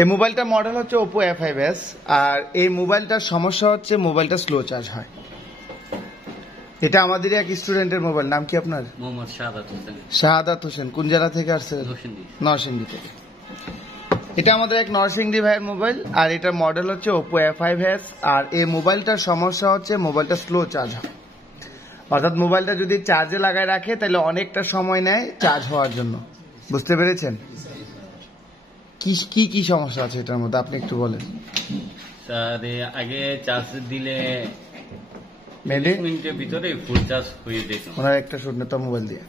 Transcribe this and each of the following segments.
এই মোবাইলটা মডেল হচ্ছে Oppo A5s, আর এই মোবাইলটার সমস্যা হচ্ছে মোবাইলটা স্লো চার্জ হয়। এটা আমাদের এক স্টুডেন্টের মোবাইল। নাম কি আপনার? মোহাম্মদ শাহাদাত হোসেন। কোন জেলা থেকে আসছে? নরসিংদী থেকে। এটা আমাদের এক নরসিংদী ভাইয়ের মোবাইল, আর এটার মডেল হচ্ছে Oppo A5s, আর এই মোবাইলটার সমস্যা হচ্ছে মোবাইলটা স্লো চার্জ হয়। অর্থাৎ মোবাইলটা যদি চার্জে লাগায় রাখে তাহলে অনেকটা সময় নেয় চার্জ হওয়ার জন্য। বুঝতে পেরেছেন? কি কি সমস্যা আছে এটার মধ্যে আপনি একটু বলেন। স্যার আগে চার্জ দিলে মিনিটের ভিতরে ফুল চার্জ হয়ে যেত। ওনার একটা শূন্যতা মোবাইল দিয়ে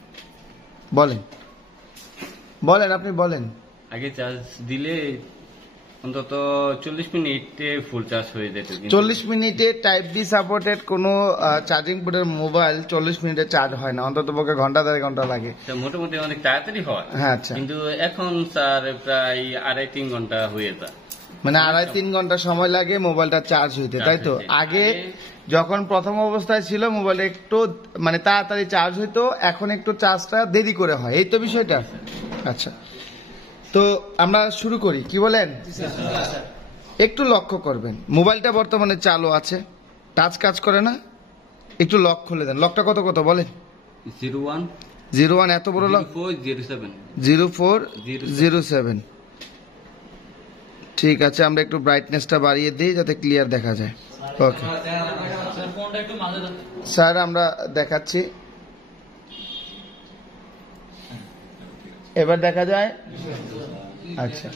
বলেন আপনি বলেন। আগে চার্জ দিলে অন্তত 40 মিনিটে ফুল চার্জ হয়ে যেত। 40 মিনিটে টাইপ বি সাপোর্টেড কোনো চার্জিং পোর্টের মোবাইল 40 মিনিটে চার্জ হয় না, অন্তত পক্ষে ঘন্টা 1.5 ঘন্টা লাগে। মোটামুটি অনেক তাড়াতাড়ি হয়। হ্যাঁ, আচ্ছা। কিন্তু এখন স্যার প্রায় 2.5-3 ঘন্টা হয়ে যায়। মানে 2.5-3 ঘন্টা সময় লাগে মোবাইলটা চার্জ হইতে, তাই তো? আগে যখন প্রথম অবস্থায় ছিল মোবাইলটা একটু মানে তাড়াতাড়ি চার্জ হইতো, এখন একটু চার্জটা দেরি করে হয়, এই তো বিষয়টা। আচ্ছা, তো আমরা শুরু করি, কি বলেন? একটু লক্ষ্য করবেন, মোবাইলটা বর্তমানে চালু আছে, টাচ কাজ করে না। একটু লক খুলে দেন। লকটা কত কত বলেন? 01 এত বড় লক? 0407। ঠিক আছে, আমরা একটু ব্রাইটনেসটা বাড়িয়ে দিই যাতে ক্লিয়ার দেখা যায়। ওকে স্যার, আমরা দেখাচ্ছি, এবার দেখা যায়। আচ্ছা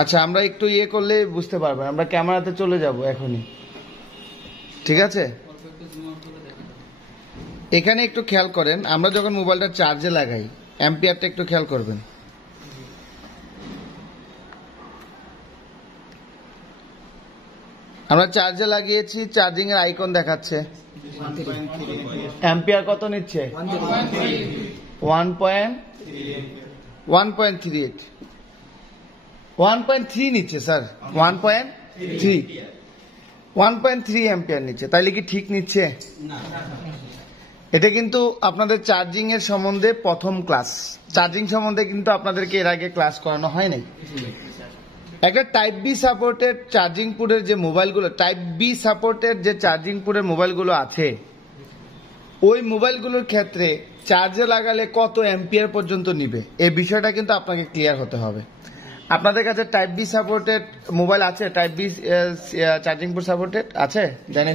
আচ্ছা, আমরা একটু ইয়ে করলে বুঝতে পারবেন। আমরা ক্যামেরাতে চলে যাব এখনই, ঠিক আছে? এখানে একটু খেয়াল করেন, আমরা যখন মোবাইলটা চার্জে লাগাই অ্যাম্পিয়ারটা একটু খেয়াল করবেন। আমরা চার্জে লাগিয়েছি, চার্জিং এর আইকন দেখাচ্ছে। অ্যাম্পিয়ার কত নিচ্ছে? 1.3 নিচ্ছে স্যার। 1.3 অ্যাম্পিয়ার নিচ্ছে। তাইলে কি ঠিক নিচ্ছে? এটা কিন্তু আপনাদের চার্জিং এর সম্বন্ধে প্রথম ক্লাস। চার্জিং সম্বন্ধে কিন্তু আপনাদেরকে এর আগে ক্লাস করানো হয় নাই। একটা টাইপ বি সাপোর্টেড চার্জিং পোর্টের যে মোবাইলগুলো, টাইপ বি সাপোর্টেড যে চার্জিং পোর্টের মোবাইলগুলো আছে, ওই মোবাইলগুলোর ক্ষেত্রে চার্জে লাগালে কত অ্যাম্পিয়ার পর্যন্ত নিবে এই বিষয়টা কিন্তু আপনাকে ক্লিয়ার হতে হবে। আপনাদের কাছে টাইপ বি সাপোর্টেড মোবাইল আছে? Type B charging port supported আছে? জানেন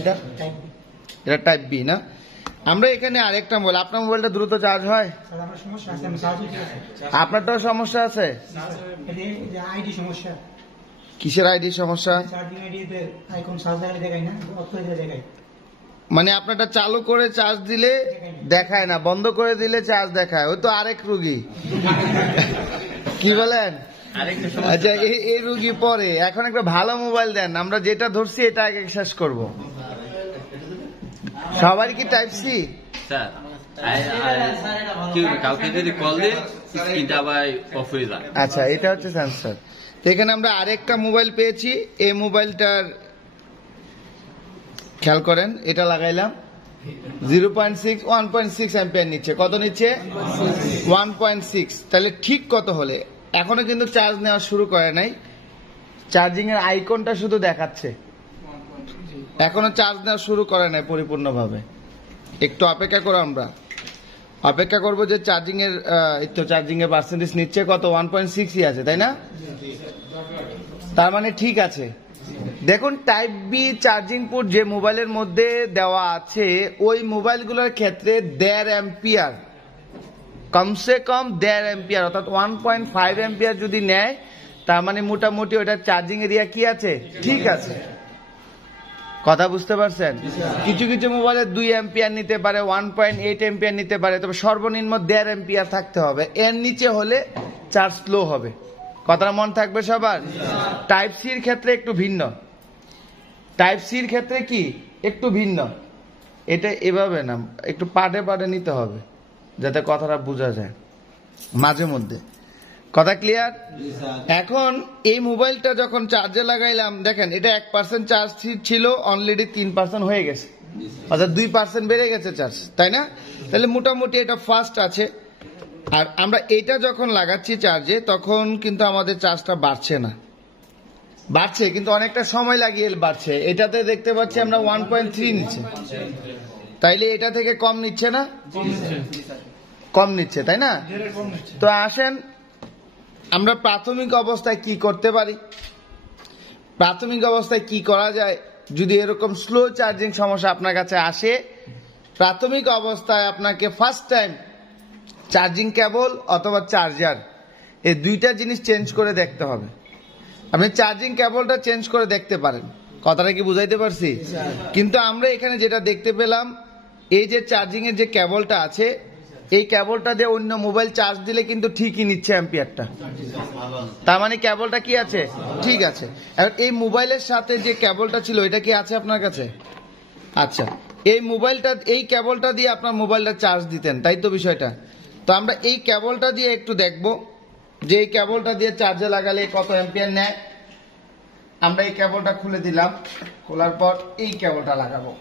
এটা টাইপ বি না? আমরা এখানে আরেকটা মোবাইল, আপনার মোবাইলটা দ্রুত চার্জ হয়? আপনারটাও সমস্যা আছে? কিসের আইডি সমস্যা? মানে আপনারটা চালু করে চার্জ দিলে দেখায় না, বন্ধ করে দিলে চার্জ দেখায়। ওই তো আরেক রুগী। কি বলেন? আচ্ছা, এই রুগী পরে। এখন একটা ভালো মোবাইল দেন, আমরা যেটা ধরছি এটা আগে শেষ করব। সবারই কি টাইপ সি? আচ্ছা, এটা হচ্ছে সেন্সর। তো এখানে আমরা আরেকটা মোবাইল পেয়েছি। এই মোবাইলটার খেয়াল করেন, এটা লাগাইলাম 1.6 অ্যাম্পিয়ার নিচ্ছে। কত নিচ্ছে? 1.6। তাহলে ঠিক কত হলে? এখনো কিন্তু চার্জ নেওয়া শুরু করে নাই, চার্জিং এর আইকনটা শুধু দেখাচ্ছে, এখনো চার্জ নেওয়া শুরু করে নাই পরিপূর্ণভাবে। একটু অপেক্ষা করো, আমরা অপেক্ষা করবো যে চার্জিং এর চার্জিং এর পার্সেন্টেজ নিচ্ছে কত? 1.6ই আছে, তাই না? তার মানে ঠিক আছে। দেখুন, টাইপ বি চার্জিং পোর্ট যে মোবাইলের মধ্যে দেওয়া আছে, ওই মোবাইলগুলোর ক্ষেত্রে 1.5 অ্যাম্পিয়ার, কমসে কম 1.5 অ্যাম্পিয়ার অর্থাৎ 1.5 অ্যাম্পিয়ার যদি নেয়, তার মানে মোটামুটি ওটা চার্জিং এরিয়া কি আছে? ঠিক আছে। কথা বুঝতে পারছেন? কিছু কিছু মোবাইলে 2 অ্যাম্পিয়ার নিতে পারে, 1.8 অ্যাম্পিয়ার নিতে পারে, তবে সর্বনিম্ন 1.5 অ্যাম্পিয়ার থাকতে হবে। এর নিচে হলে চার্জ স্লো হবে। কথাটা মন থাকবে সবার? টাইপ সির ক্ষেত্রে একটু ভিন্ন। টাইপ সির ক্ষেত্রে কি একটু ভিন্ন, এটা এভাবে না, একটু পাটে পাটে নিতে হবে যাতে কথাটা বোঝা যায় মাঝে মধ্যে। কথা ক্লিয়ার? এখন এই মোবাইলটা যখন চার্জে লাগাইলাম, দেখেন এটা 1% চার্জ ছিল, অলরেডি 3% হয়ে গেছে, অর্থাৎ 2% বেড়ে গেছে চার্জ, তাই না? তাহলে মোটামুটি এটা ফাস্ট আছে। আর আমরা এটা যখন লাগাচ্ছি চার্জে তখন কিন্তু আমাদের চার্জটা বাড়ছে না, বাড়ছে কিন্তু অনেকটা সময় লাগিয়ে বাড়ছে। এটাতে দেখতে পাচ্ছি আমরা 1.3 নিচ্ছে, তাইলে এটা থেকে কম নিচ্ছে না? কম নিচ্ছে, তাই না? তো আসেন আমরা প্রাথমিক অবস্থায় কি করতে পারি, প্রাথমিক অবস্থায় কি করা যায় যদি এরকম স্লো চার্জিং সমস্যা আপনার কাছে আসে। প্রাথমিক অবস্থায় আপনাকে ফার্স্ট টাইম চার্জিং কেবল অথবা চার্জার এই দুইটা জিনিস চেঞ্জ করে দেখতে হবে। আপনি চার্জিং কেবলটা চেঞ্জ করে দেখতে পারেন, কথাটা কি বুঝাইতে পারছি? কিন্তু আমরা এখানে যেটা দেখতে পেলাম, এই যে চার্জিং এর যে কেবলটা আছে, এই কেবলটা দিয়ে অন্য মোবাইল চার্জ দিলে কিন্তু ঠিকই নিচ্ছে অ্যাম্পিয়ারটা, তার মানে কেবলটা কি আছে, ঠিক আছে। আর এই মোবাইলের সাথে যে কেবলটা ছিল এটা কি আছে আপনার কাছে? আচ্ছা, এই মোবাইলটা, এই কেবলটা দিয়ে আপনার মোবাইলটা চার্জ দিতেন, তাই তো বিষয়টা? তো আমরা এই কেবলটা দিয়ে একটু দেখব যে এই কেবলটা দিয়ে চার্জে লাগালে কত অ্যাম্পিয়ার নেয়। আমরা এই কেবলটা খুলে দিলাম, খোলার পর এই কেবলটা লাগাবো,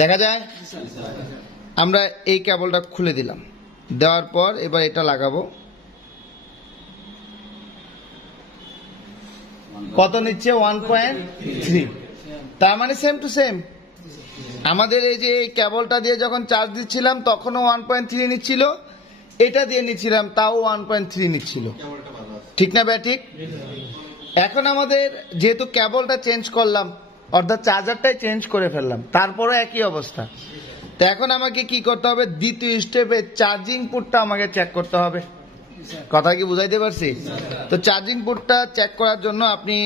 দেখা যায়? আমরা এই কেবলটা খুলে দিলাম, দেওয়ার পর এবার এটা লাগাবো। কত নিচ্ছে? 1.3। তার মানে সেম টু সেম। আমাদের এই যে এই কেবলটা দিয়ে যখন চার্জ দিচ্ছিলাম তখনও 1.3 নিচ্ছিল, এটা দিয়ে নিচ্ছিলাম তাও 1.3 নিচ্ছিল, ঠিক না ব্যাটিক? এখন আমাদের যেহেতু কেবলটা চেঞ্জ করলাম, অর্থাৎ চার্জারটাই চেঞ্জ করে ফেললাম, তারপরে একই অবস্থা। তো এখন আমাকে কি করতে হবে? দ্বিতীয় স্টেপে চার্জিং পোর্টটা আমাকে চেক করতে হবে, কথা কি বুঝাইতে পারছি? তো চার্জিং পোর্টটা চেক করার জন্য আপনি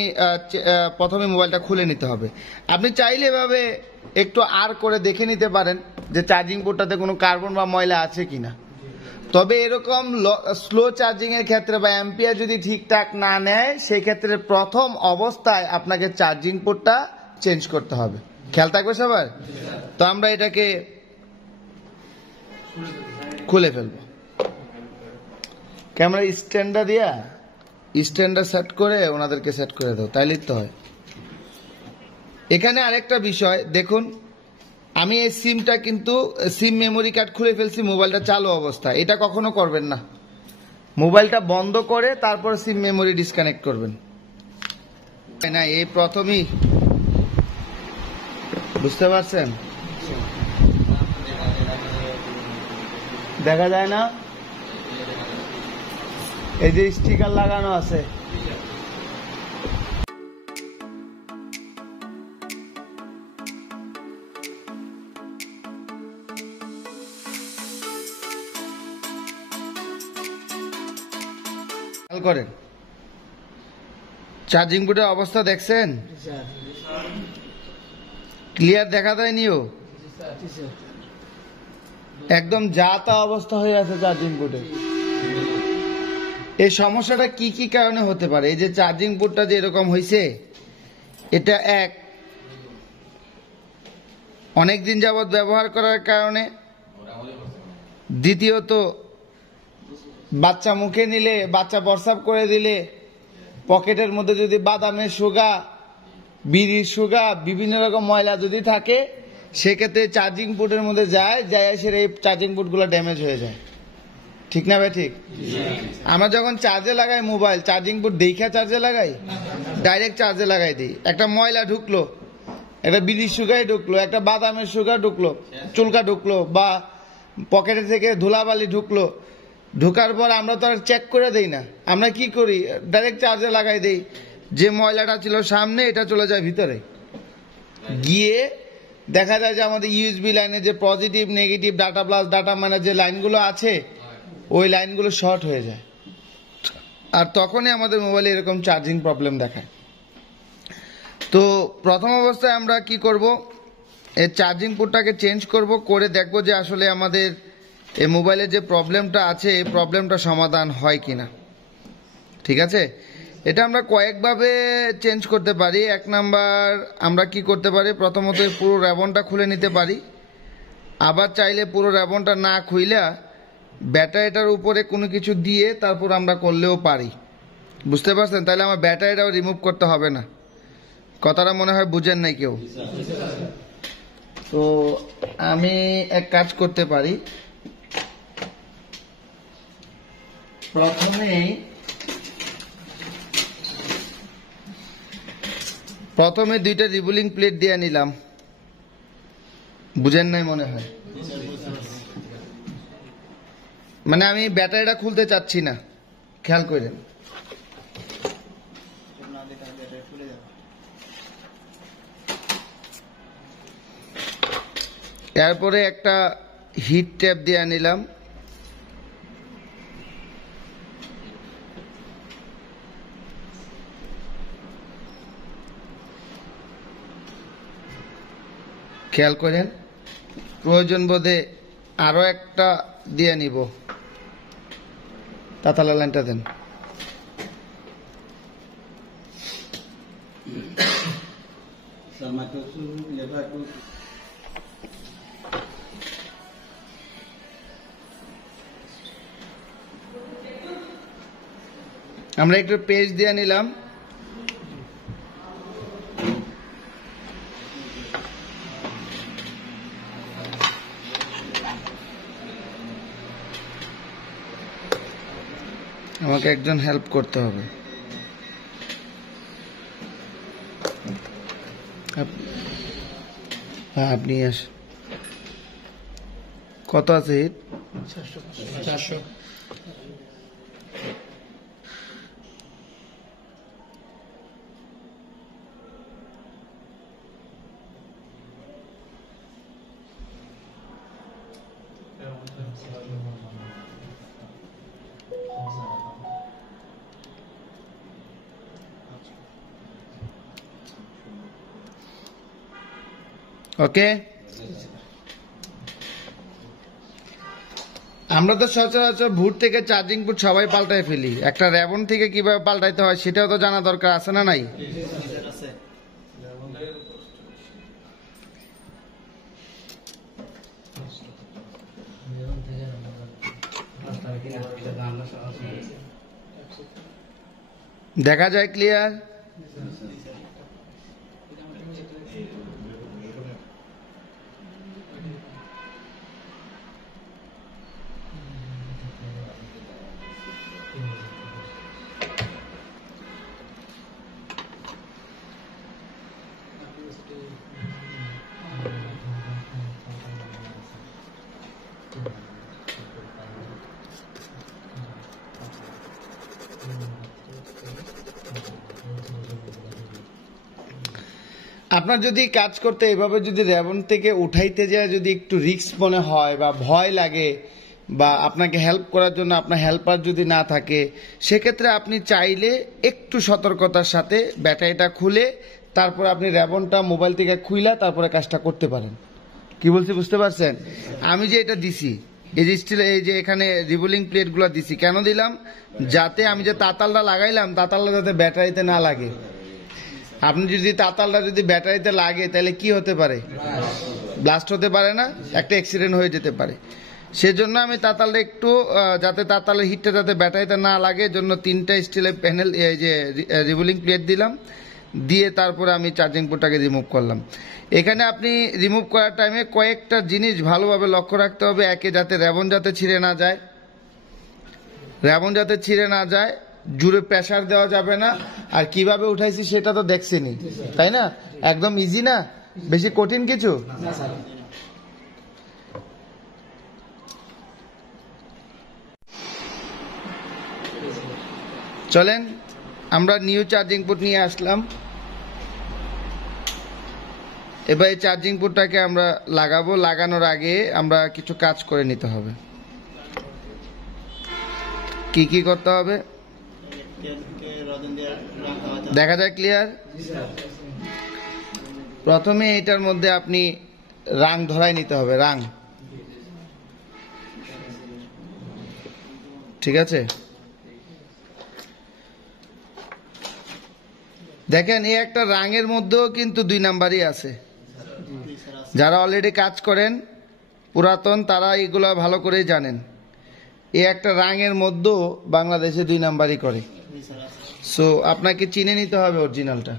প্রথমে মোবাইলটা খুলে নিতে হবে। আপনি চাইলে এভাবে একটু আর করে দেখে নিতে পারেন যে চার্জিং পোর্টটাতে কোনো কার্বন বা ময়লা আছে কিনা। তবে এরকম স্লো চার্জিং এর ক্ষেত্রে বা অ্যাম্পিয়ার যদি ঠিকঠাক না নেয়, সেই ক্ষেত্রে প্রথম অবস্থায় আপনাকে চার্জিং পোর্টটা চেঞ্জ করতে হবে, খেয়াল থাকবে সবার। তো আমরা এটাকে খুলে ফেলবো, ক্যামেরা স্ট্যান্ডটা দিয়া স্ট্যান্ডটা সেট করে ওনাদেরকে সেট করে দাও, তাই লিখতে হয়। এখানে আরেকটা বিষয় দেখুন, আমি এই সিমটা কিন্তু সিম মেমোরি কার্ড খুলে ফেলছি মোবাইলটা চালু অবস্থা। এটা কখনো করবেন না, মোবাইলটা বন্ধ করে তারপর সিম মেমোরি ডিসকানেক্ট করবেন না, এই প্রথমেই, বুঝতে পারছেন? দেখা যায় না, এই যে স্টিকার লাগানো আছে, করেন। চার্জিং বোর্ডের অবস্থা দেখছেন? ক্লিয়ার দেখা যায়নিও, একদম যা তা অবস্থা হয়ে আছে চার্জিং বোর্ডে। এই সমস্যাটা কি কি কারণে হতে পারে? এই যে চার্জিং পোর্টটা যে এরকম হয়েছে, এটা অনেকদিন যাবৎ ব্যবহার করার কারণে, দ্বিতীয়ত বাচ্চা মুখে নিলে, বাচ্চা প্রস্রাব করে দিলে, পকেটের মধ্যে যদি বাদামের সুগা, বিড়ির সুগা, বিভিন্ন রকম ময়লা যদি থাকে, সেক্ষেত্রে চার্জিং পোর্টের মধ্যে যায় এসে এই চার্জিং পোর্টগুলো ড্যামেজ হয়ে যায়, ঠিক না ভাই? ঠিক। আমরা যখন চার্জে লাগাই মোবাইল, চার্জিং পোর্ট দেখা চার্জে লাগাই, ডাইরেক্ট চার্জে লাগাই দিই। একটা ময়লা ঢুকলো, একটা বিড়ির সুগাই ঢুকলো, একটা বাদামের সুগা ঢুকলো, চুলকা ঢুকলো, বা পকেটে থেকে ধুলাবালি ঢুকলো, ঢোকার পর আমরা তো আর চেক করে দেই না, আমরা কি করি? ডাইরেক্ট চার্জে লাগাই দেই। যে ময়লাটা ছিল সামনে, এটা চলে যায় ভিতরে, গিয়ে দেখা যায় যে আমাদের ইউএসবি লাইনে যে positive negative data plus data minus যে লাইনগুলো আছে, ওই লাইনগুলো শর্ট হয়ে যায়, আর তখনই আমাদের মোবাইলে এরকম চার্জিং প্রবলেম দেখায়। তো প্রথম অবস্থায় আমরা কি করব? এই চার্জিং পোর্টটাকে চেঞ্জ করব, করে দেখব যে আসলে আমাদের এই মোবাইলের যে প্রবলেমটা আছে, এই প্রবলেমটা সমাধান হয় কিনা, ঠিক আছে? এটা আমরা কয়েকভাবে চেঞ্জ করতে পারি। এক নাম্বার, আমরা কি করতে পারি? প্রথমত পুরো র্যাবনটা খুলে নিতে পারি, আবার চাইলে পুরো র্যাবনটা না খুইলা ব্যাটারিটার উপরে কোনো কিছু দিয়ে তারপর আমরা করলেও পারি, বুঝতে পারছেন? তাহলে আমার ব্যাটারিটাও রিমুভ করতে হবে না। কথাটা মনে হয় বুঝেন নাই কেউ। তো আমি এক কাজ করতে পারি, প্রথমে দুইটা রিবুলিং প্লেট দিয়ে নিলাম, বুঝেন নাই মনে হয়, মানে আমি ব্যাটারিটা খুলতে চাচ্ছি না, খেয়াল করেন। এরপরে একটা হিট ট্যাপ দিয়ে নিলাম, খেয়াল করেন। প্রয়োজন বোধে আরো একটা দিয়ে নিব, তাতালা লাইনটা দেন। আমরা একটু পেজ দিয়ে নিলাম, আমাকে একজন হেল্প করতে হবে। হ্যাঁ, আপনি আসেন। কত আছে হিট? 400। ওকে, আমরা তো সচরাচর ভুট থেকে চার্জিং পুট সবাই পাল্টাই ফেলি, একটা র্যাবন থেকে কিভাবে পাল্টাইতে হয় সেটাও তো জানা দরকার আছে না নাই? দেখা যায় ক্লিয়ার? আপনার যদি কাজ করতে এভাবে যদি র্যাবন থেকে উঠাইতে যায় যদি একটু রিস্ক মনে হয় বা ভয় লাগে বা আপনাকে হেল্প করার জন্য আপনার হেল্পার যদি না থাকে, সেক্ষেত্রে আপনি চাইলে একটু সতর্কতার সাথে ব্যাটারিটা খুলে তারপর আপনি র্যাবনটা মোবাইল থেকে খুইলা তারপরে কাজটা করতে পারেন। কি বলছি বুঝতে পারছেন? আমি যে এটা দিছি, এই যে স্টিল, এই যে এখানে রিবুলিং প্লেট গুলা দিছি, কেন দিলাম? যাতে আমি যে তাতালটা লাগাইলাম, তাতালটা যাতে ব্যাটারিতে না লাগে। আপনি যদি তাতালটা যদি ব্যাটারিতে লাগে তাহলে কি হতে পারে? ব্লাস্ট হতে পারে না, একটা অ্যাক্সিডেন্ট হয়ে যেতে পারে। সেজন্য আমি তাতালটা একটু যাতে তাতালের হিটটা যাতে ব্যাটারিতে না লাগে, জন্য 3টা স্টিলের প্যানেল, এই যে রিবুলিং প্লেট দিলাম, দিয়ে তারপরে আমি চার্জিং পোর্টটাকে রিমুভ করলাম। এখানে আপনি রিমুভ করার টাইমে কয়েকটা জিনিস ভালোভাবে লক্ষ্য রাখতে হবে। একে, যাতে র্যাবন যাতে ছিঁড়ে না যায়, র্যাবন যাতে ছিঁড়ে না যায়, জুড়ে প্রেসার দেওয়া যাবে না। আর কিভাবে উঠাইছি সেটা তো দেখছেনই, তাই না? একদম ইজি না, বেশি কঠিন কিছু। চলেন আমরা নিউ চার্জিং পোর্ট নিয়ে আসলাম। এবার এই চার্জিং পোর্টটাকে আমরা লাগাবো। লাগানোর আগে আমরা কিছু কাজ করে নিতে হবে। কি কি করতে হবে দেখা যায় ক্লিয়ার? প্রথমে এটার মধ্যে আপনি রাং ধরাই নিতে হবে, রাং, ঠিক আছে? দেখেন এই একটা রাঙের মধ্যেও কিন্তু 2 নাম্বারই আছে। যারা অলরেডি কাজ করেন পুরাতন, তারা এগুলো ভালো করে জানেন। এই একটা রাঙের মধ্যেও বাংলাদেশে 2 নাম্বারই করে। সো আপনাকে চিনে নিতে হবে অরিজিনালটা।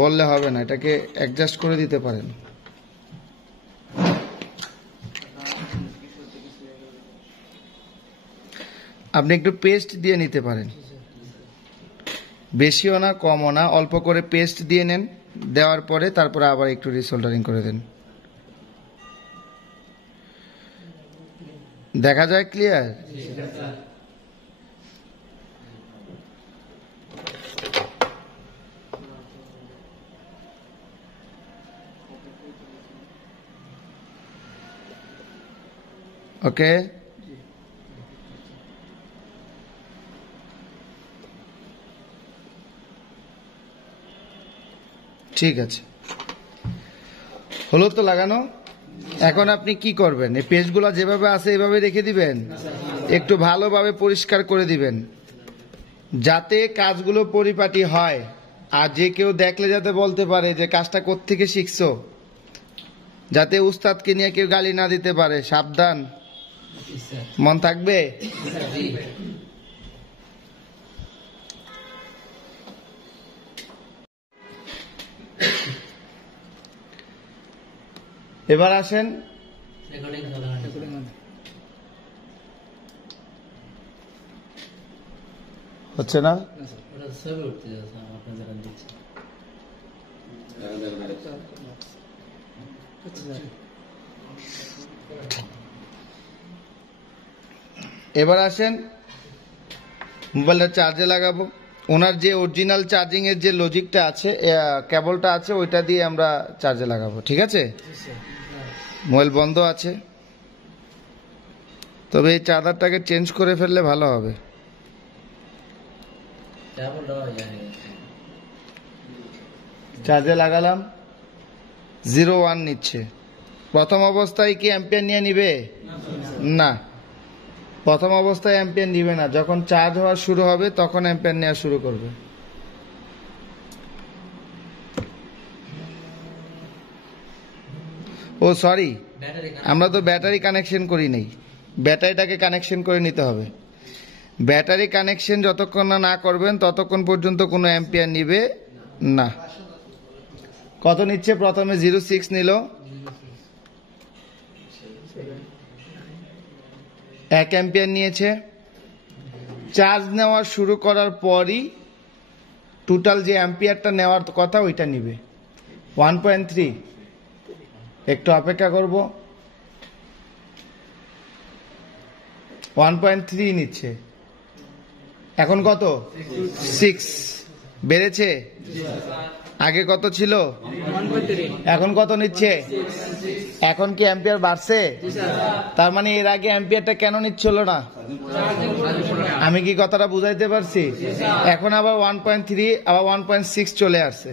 বললে হবে না, এটাকে অ্যাডজাস্ট করে দিতে পারেন। আপনি একটু পেস্ট দিয়ে নিতে পারেন, বেশিও না কমও না, অল্প করে পেস্ট দিয়ে নেন। দেওয়ার পরে তারপরে আবার একটু রিসোল্ডারিং করে দেন। দেখা যায় ক্লিয়ার? ওকে, ঠিক আছে, হলো তো লাগানো। এখন আপনি কি করবেন, এই পেজগুলো যেভাবে আছে এভাবে রেখে দিবেন, একটু ভালোভাবে পরিষ্কার করে দিবেন যাতে কাজগুলো পরিপাটি হয়। আর যে কেউ দেখলে যাতে বলতে পারে যে কাজটা কোত্থেকে শিখছো, যাতে উস্তাদকে নিয়ে কেউ গালি না দিতে পারে। সাবধান, মন থাকবে? এবার আসেন, হচ্ছে না? এবার আসেন, মোবাইলটা চার্জে লাগাবো। ওনার যে অরিজিনাল চার্জিং এর যে লজিকটা আছে, কেবলটা আছে, ওইটা দিয়ে আমরা চার্জে লাগাবো। ঠিক আছে? মোবাইল বন্ধ আছে, তবে এই চার্জারটাকে চেঞ্জ করে ফেললে ভালো হবে। চার্জে লাগালাম, 0.1 নিচ্ছে। প্রথম অবস্থায় কি অ্যাম্পিয়ার নিয়ে নিবে? না, প্রথম অবস্থায় অ্যাম্পিয়ার নিবে না। যখন চার্জ হওয়া শুরু হবে তখন অ্যাম্পিয়ার নেওয়া শুরু করবে। ও সরি, আমরা তো ব্যাটারি কানেকশন করি নাই, ব্যাটারিটাকে কানেকশন করে নিতে হবে। ব্যাটারি কানেকশন যতক্ষণ না করবেন ততক্ষণ পর্যন্ত কোনো অ্যাম্পিয়ার নিবে না। কত নিচ্ছে? প্রথমে 0.6 নিল, 1 অ্যাম্পিয়ার নিয়েছে। চার্জ নেওয়া শুরু করার পরই টোটাল যে অ্যাম্পিয়ারটা নেওয়ার কথা ওইটা নিবে 1.3। একটু অপেক্ষা করব, 1.3 নিচ্ছে। এখন কত? 6 বেড়েছে। আগে কত ছিল? এখন কত নিচ্ছে? এখন কি অ্যাম্পিয়ার বাড়ছে? তার মানে এর আগে অ্যাম্পিয়ারটা কেন নিচ্ছিল না? আমি কি কথাটা বুঝাইতে পারছি? এখন আবার 1.3 আবার 1.6 চলে আসছে।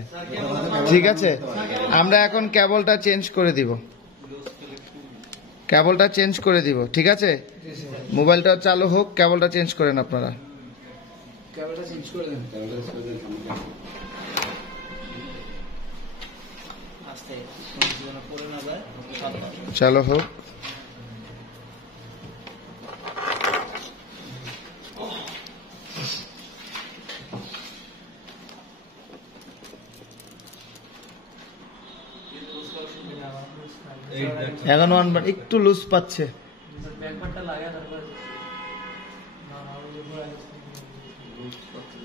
ঠিক আছে, আমরা এখন কেবলটা চেঞ্জ করে দিব, কেবলটা চেঞ্জ করে দিব। ঠিক আছে, মোবাইলটা চালু হোক, কেবলটা চেঞ্জ করেন আপনারা। কেবলটা চেঞ্জ করে দেন। চালু হোক। এখন একটু লুজ পাচ্ছে।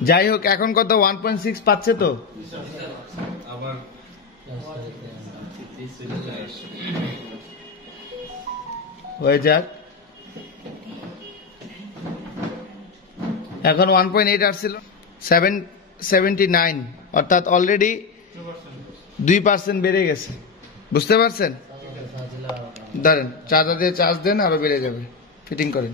যাই হোক, এখন কত? 1.6 পাচ্ছে তো? হয়ে যাক। এখন 1.8 আসছিল, 779, অর্থাৎ অলরেডি 2% বেড়ে গেছে। বুঝতে পারছেন? ধরেন চার্জার দিয়ে চার্জ দেন, আরো বেড়ে যাবে। ফিটিং করেন।